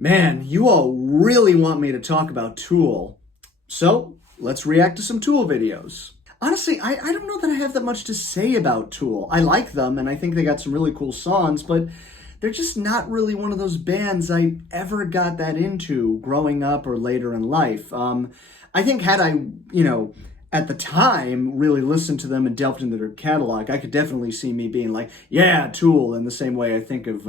Man, you all really want me to talk about Tool. So, let's react to some Tool videos. Honestly, I don't know that I have that much to say about Tool. I like them, and I think they got some really cool songs, but they're just not really one of those bands I ever got that into growing up or later in life. I think had I, at the time really listened to them and delved into their catalog, I could definitely see me being like, yeah, Tool, in the same way I think of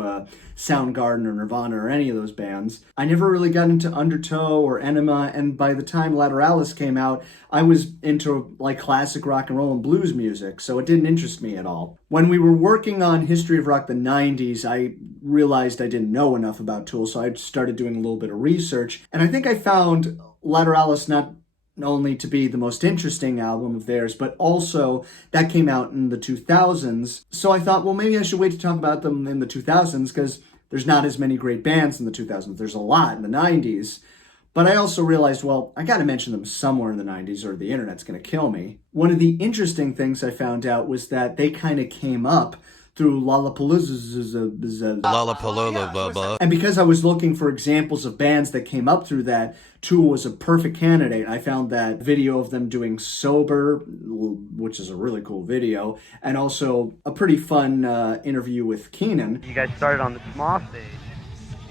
Soundgarden or Nirvana or any of those bands. I never really got into Undertow or Ænema, and by the time Lateralis came out, I was into like classic rock and roll and blues music, so it didn't interest me at all. When we were working on History of Rock the 90s, I realized I didn't know enough about Tool, so I started doing a little bit of research, and I think I found Lateralis not only to be the most interesting album of theirs, but also that came out in the 2000s. So I thought, well, maybe I should wait to talk about them in the 2000s because there's not as many great bands in the 2000s. There's a lot in the 90s. But I also realized, well, I got to mention them somewhere in the 90s or the internet's going to kill me. One of the interesting things I found out was that they kind of came up through Lollapalooza. And because I was looking for examples of bands that came up through that, Tool was a perfect candidate. I found that video of them doing Sober, which is a really cool video, and also a pretty fun interview with Keenan. You guys started on the small stage,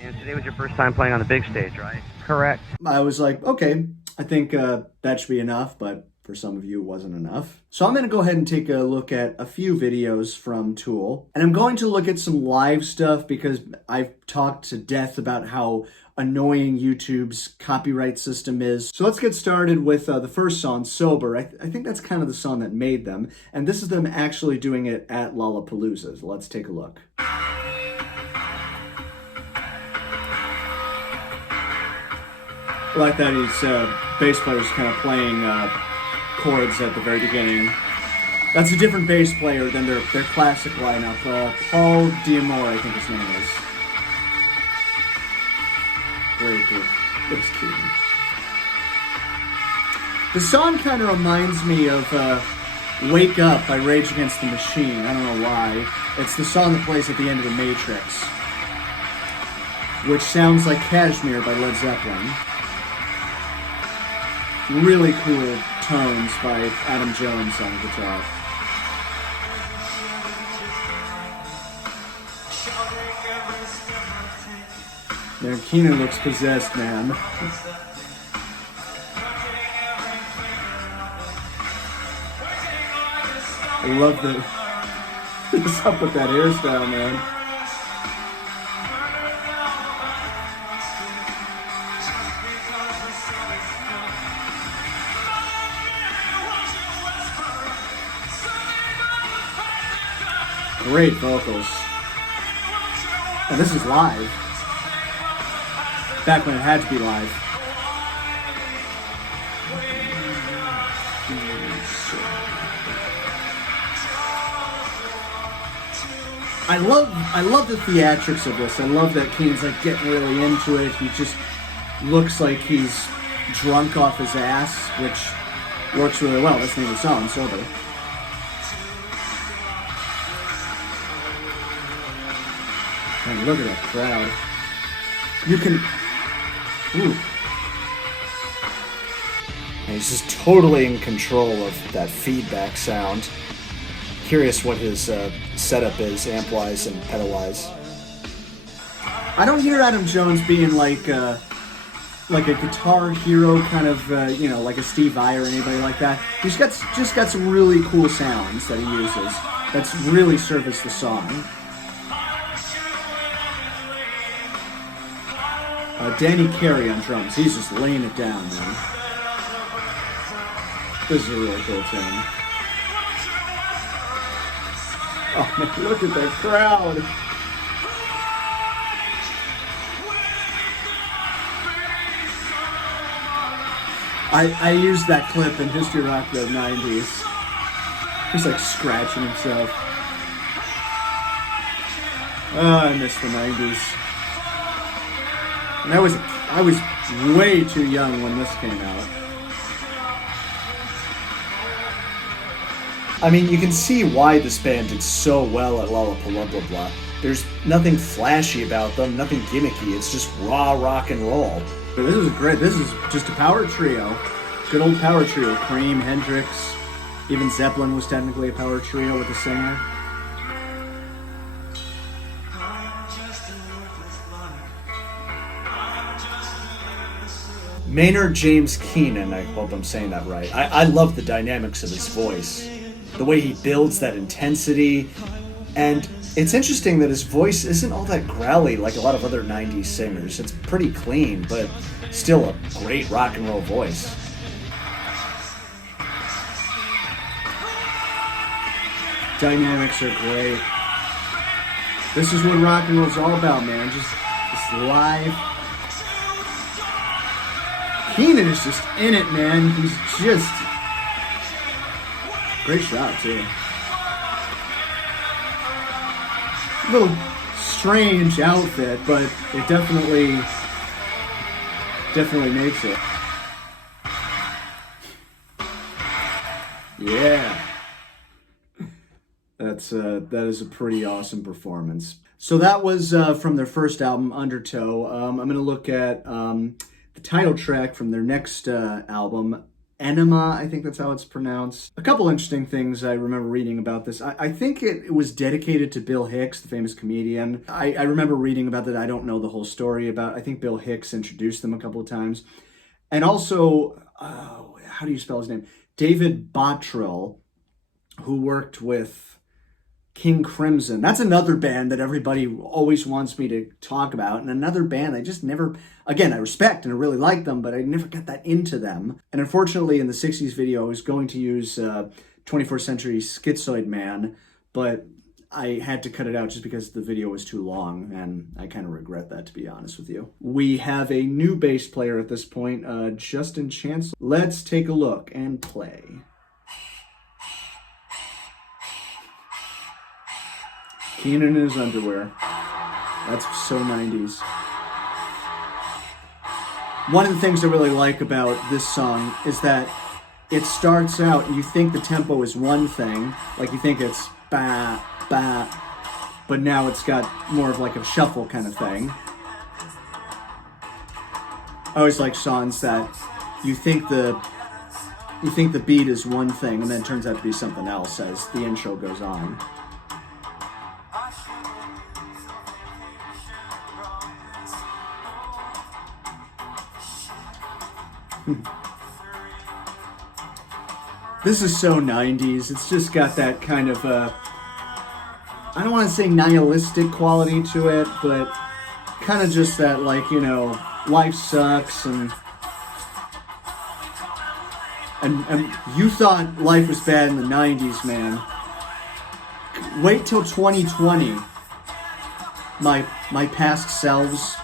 and today was your first time playing on the big stage, right? Correct. I was like, okay, I think that should be enough, but for some of you, it wasn't enough. So I'm going to go ahead and take a look at a few videos from Tool. And I'm going to look at some live stuff because I've talked to death about how annoying YouTube's copyright system is. So let's get started with the first song, Sober. I think that's kind of the song that made them. And this is them actually doing it at Lollapalooza. Let's take a look. I like that his bass player's kind of playing chords at the very beginning. That's a different bass player than their classic lineup. Paul Diamore, I think his name is. Very good. Looks cute. The song kind of reminds me of Wake Up by Rage Against the Machine. I don't know why. It's the song that plays at the end of The Matrix, which sounds like Kashmir by Led Zeppelin. Really cool tones by Adam Jones on guitar. There, Keenan looks possessed, man. I love the... What's up with that hairstyle, man? Great vocals. And this is live. Back when it had to be live. I love the theatrics of this. I love that Keenan's like getting really into it. He just looks like he's drunk off his ass, which works really well. That's the name of the song, Sober. And look at that crowd. You can... Ooh. And he's just totally in control of that feedback sound. Curious what his setup is, amp-wise and pedal-wise. I don't hear Adam Jones being like a guitar hero kind of, like a Steve Vai or anybody like that. He's just got some really cool sounds that he uses that's really service the song. Danny Carey on drums. He's just laying it down, man. This is a really cool tune. Oh, man, look at that crowd. I used that clip in History of Rock the 90s. He's like scratching himself. Oh, I miss the 90s. And I was way too young when this came out. I mean, you can see why this band did so well at Lollapalooza. There's nothing flashy about them, nothing gimmicky. It's just raw rock and roll. This is great. This is just a power trio. Good old power trio. Cream, Hendrix, even Zeppelin was technically a power trio with a singer. Maynard James Keenan, I hope I'm saying that right. I love the dynamics of his voice. The way he builds that intensity. And it's interesting that his voice isn't all that growly like a lot of other 90s singers. It's pretty clean, but still a great rock and roll voice. Dynamics are great. This is what rock and roll's all about, man. Just live. Keenan is just in it, man. He's just... Great shot, too. A little strange outfit, but it definitely makes it. Yeah. That is a pretty awesome performance. So that was from their first album, Undertow. I'm going to look at the title track from their next album, Ænema, I think that's how it's pronounced. A couple interesting things I remember reading about this. I think it was dedicated to Bill Hicks, the famous comedian. I remember reading about that. I don't know the whole story about. I think Bill Hicks introduced them a couple of times. And also, how do you spell his name? David Bottrill, who worked with King Crimson. That's another band that everybody always wants me to talk about. And another band I just never, again, I respect and I really like them, but I never got that into them. And unfortunately in the 60s video, I was going to use 24th Century Schizoid Man, but I had to cut it out just because the video was too long, and I kind of regret that, to be honest with you. We have a new bass player at this point, Justin Chancellor. Let's take a look and play. Keenan in his underwear. That's so 90s. One of the things I really like about this song is that it starts out and you think the tempo is one thing, like you think it's ba, ba, but now it's got more of like a shuffle kind of thing. I always like songs that you think the beat is one thing and then it turns out to be something else as the intro goes on. This is so 90s. It's just got that kind of, I don't want to say nihilistic quality to it, but kind of just that, like, you know, life sucks and you thought life was bad in the 90s, man. Wait till 2020. My past selves.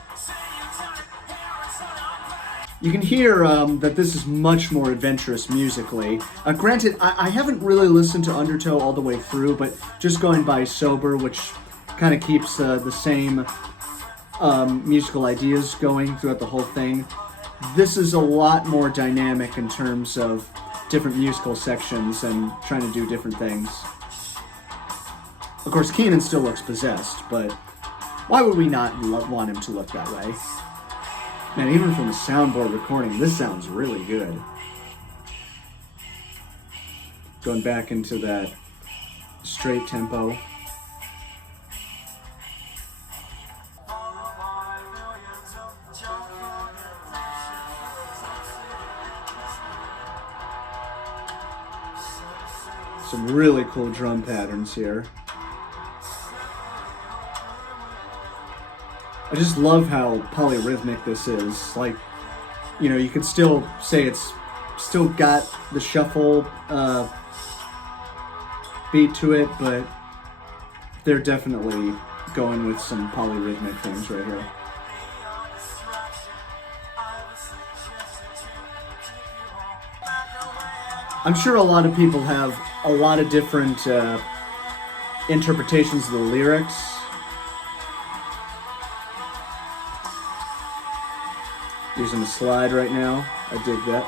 You can hear that this is much more adventurous musically. Granted, I haven't really listened to Undertow all the way through, but just going by sober, which kind of keeps the same musical ideas going throughout the whole thing, this is a lot more dynamic in terms of different musical sections and trying to do different things. Of course, Keenan still looks possessed, but why would we not want him to look that way? Man, even from the soundboard recording, this sounds really good. Going back into that straight tempo. Some really cool drum patterns here. I just love how polyrhythmic this is. Like, you know, you could still say it's still got the shuffle beat to it, but they're definitely going with some polyrhythmic things right here. I'm sure a lot of people have a lot of different interpretations of the lyrics. Using the slide right now. I dig that.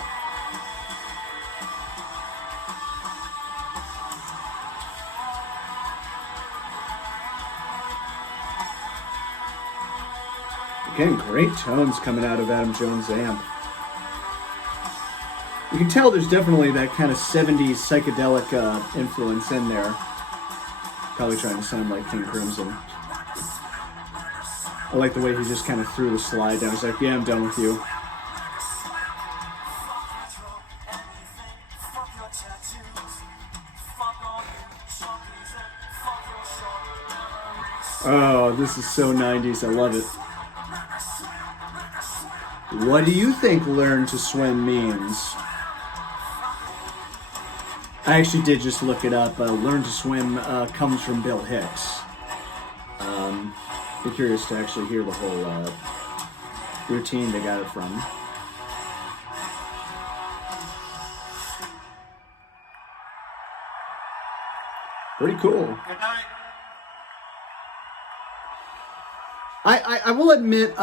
Again, great tones coming out of Adam Jones' amp. You can tell there's definitely that kind of 70s psychedelic influence in there. Probably trying to sound like King Crimson. I like the way he just kind of threw the slide down. He's like, yeah, I'm done with you. Oh, this is so 90s. I love it. What do you think learn to swim means? I actually did just look it up. Learn to swim comes from Bill Hicks. Be curious to actually hear the whole routine they got it from. Pretty cool. Good night. I will admit,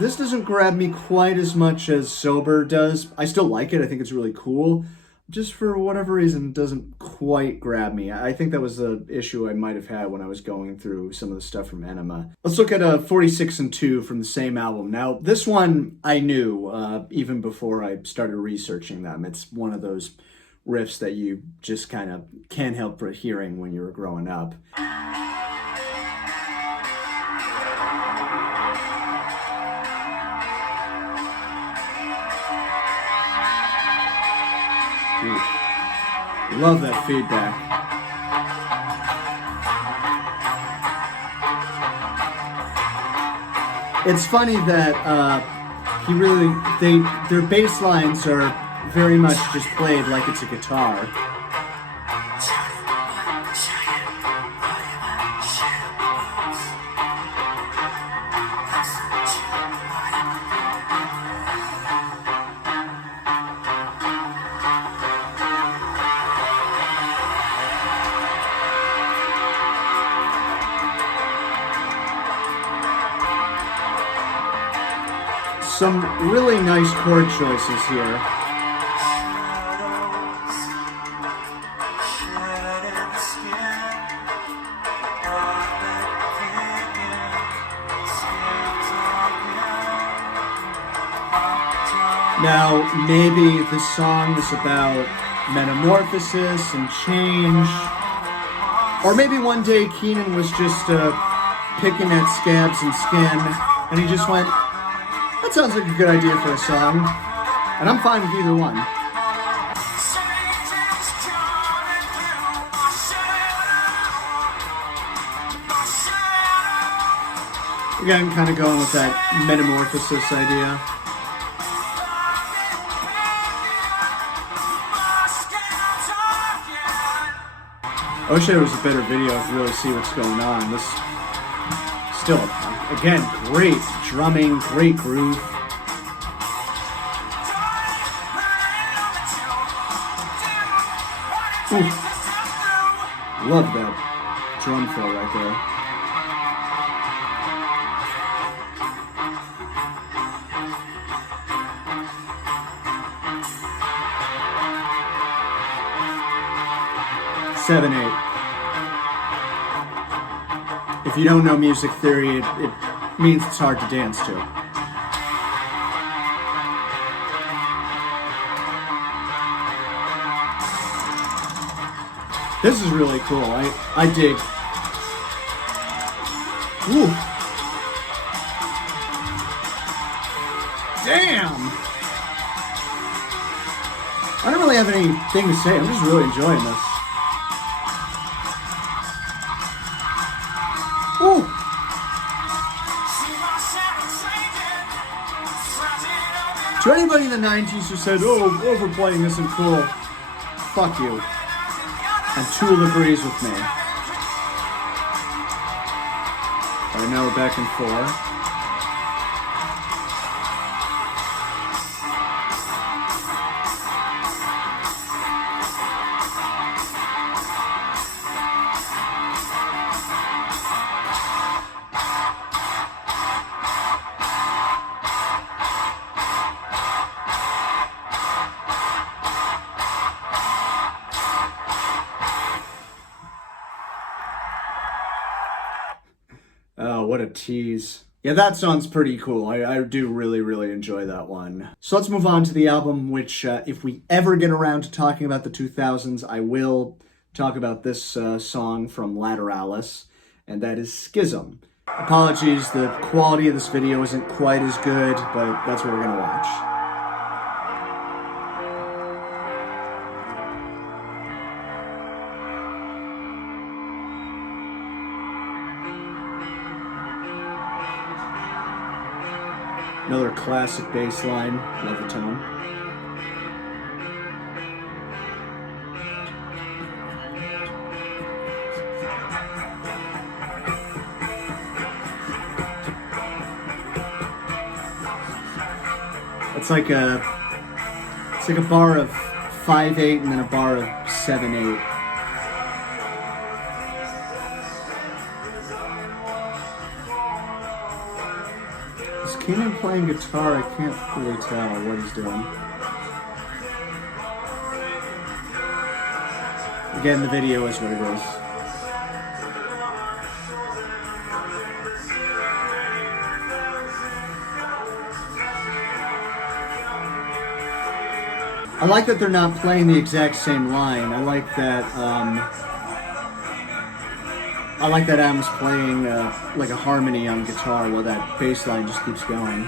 this doesn't grab me quite as much as Sober does. I still like it. I think it's really cool. Just for whatever reason, it doesn't quite grab me. I think that was the issue I might have had when I was going through some of the stuff from Ænema. Let's look at 46 and 2 from the same album. Now, this one I knew even before I started researching them. It's one of those riffs that you just kind of can't help but hearing when you were growing up. Love that feedback. It's funny that their bass lines are very much just played like it's a guitar. Some really nice chord choices here. Now, maybe the song is about metamorphosis and change. Or maybe one day Keenan was just picking at scabs and skin, and he just went, that sounds like a good idea for a song. And I'm fine with either one. Again, kind of going with that metamorphosis idea. I wish there was a better video to really see what's going on. This still, again, great drumming, great groove. Ooh. Love that drum fill right there. Seven, eight. If you don't know music theory, it means it's hard to dance to. This is really cool. I dig. Ooh. Damn! I don't really have anything to say. I'm just really enjoying this. Ooh. To anybody in the 90s who said, oh, overplaying isn't cool, fuck you. And Tool agrees with me. Alright, now we're back in 4. Oh, what a tease. Yeah, that song's pretty cool. I do really, really enjoy that one. So let's move on to the album, which if we ever get around to talking about the 2000s, I will talk about this song from Lateralis, and that is Schism. Apologies, the quality of this video isn't quite as good, but that's what we're going to watch. Another classic bass line, love the tone. It's like a bar of 5/8 and then a bar of 7/8. Is Keenan playing guitar? I can't really tell what he's doing. Again, the video is what it is. I like that they're not playing the exact same line. I like that Adam's playing like a harmony on guitar while that bass line just keeps going.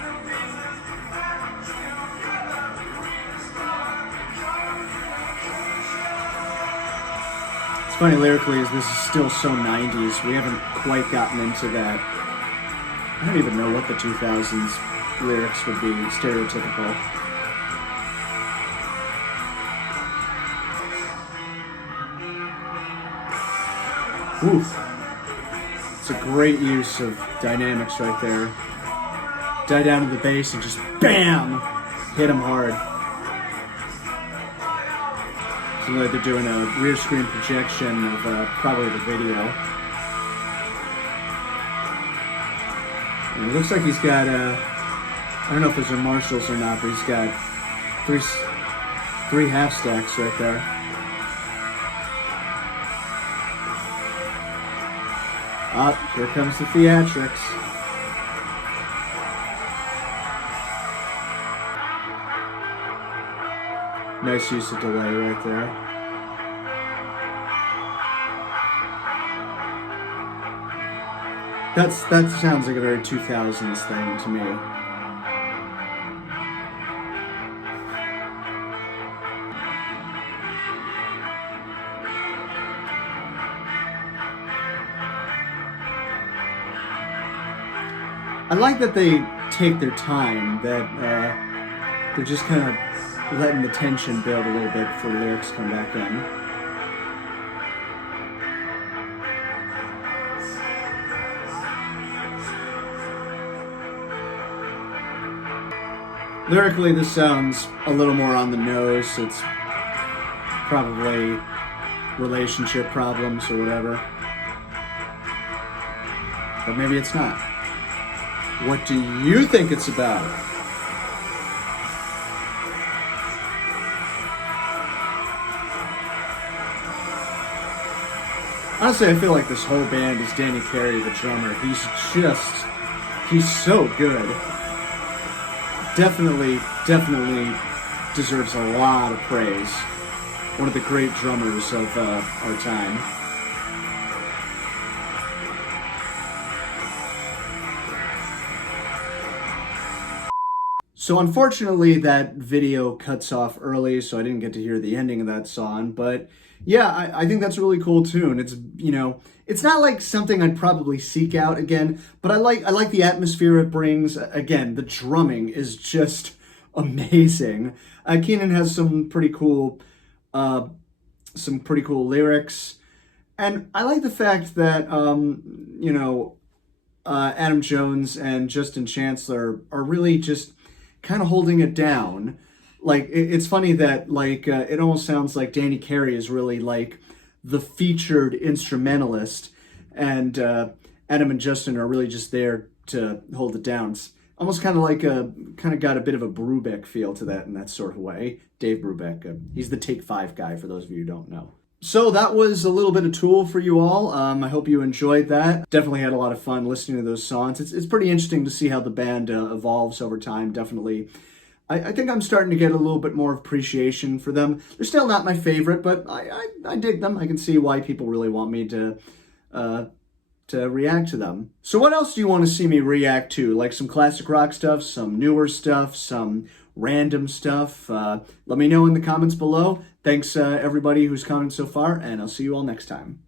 It's funny lyrically as this is still so 90s. We haven't quite gotten into that. I don't even know what the 2000s lyrics would be stereotypical. Oof. It's a great use of dynamics right there. Die down to the bass and just BAM! Hit him hard. So like they're doing a rear screen projection of probably the video. And it looks like he's got, I don't know if those are Marshalls or not, but he's got three half stacks right there. Ah, here comes the theatrics. Nice use of delay right there. That sounds like a very 2000s thing to me. I like that they take their time, that they're just kind of letting the tension build a little bit before the lyrics come back in. Lyrically, this sounds a little more on the nose. It's probably relationship problems or whatever. But maybe it's not. What do you think it's about? Honestly, I feel like this whole band is Danny Carey, the drummer. He's so good. Definitely deserves a lot of praise. One of the great drummers of our time. So unfortunately that video cuts off early, so I didn't get to hear the ending of that song, but yeah, I think that's a really cool tune. It's, you know, it's not like something I'd probably seek out again, but I like the atmosphere it brings. Again, the drumming is just amazing. Keenan has some pretty cool lyrics, and I like the fact that you know, Adam Jones and Justin Chancellor are really just kind of holding it down. Like, it's funny that, like, it almost sounds like Danny Carey is really, like, the featured instrumentalist, and Adam and Justin are really just there to hold it down. It's almost kind of like got a bit of a Brubeck feel to that in that sort of way. Dave Brubeck, he's the Take 5 guy, for those of you who don't know. So that was a little bit of Tool for you all. I hope you enjoyed that. Definitely had a lot of fun listening to those songs. It's pretty interesting to see how the band evolves over time, definitely. I think I'm starting to get a little bit more appreciation for them. They're still not my favorite, but I dig them. I can see why people really want me to react to them. So what else do you want to see me react to? Like some classic rock stuff, some newer stuff, some random stuff? Let me know in the comments below. Thanks everybody who's commented so far, and I'll see you all next time.